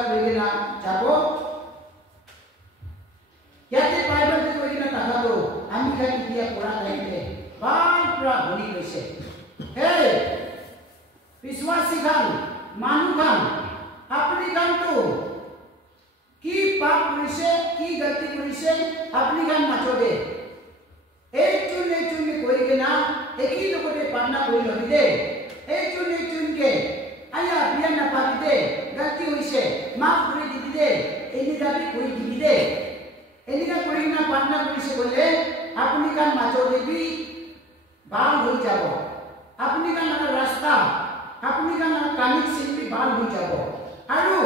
বেগিনা যাব ইয়াতে পাইবা যে কইনা তাহাতো আমি খালি দিয়া পড়া লাইতে বাপরা বলি কইছে হে বিশ্বাসী খান মানু খান আপনি খান তো কি পাপ কইছে কি গলতি কইছে আপনি খান মাচোবে এই চুনে কইগে না একই লোকতে পান্না কই লবি দে এই চুনকে আয়া বিয়া না পাবি দে গলতি হইছে মাফ করে দিবি দে এনি দাবি কই দিবি দে এনিকা কই না পান্না কইছে বলে আপনি কান মাচো দেবি বাল হই যাব আপনি কান রাস্তা আপনি কান কানিক শিল্পী বাল হই যাব আৰু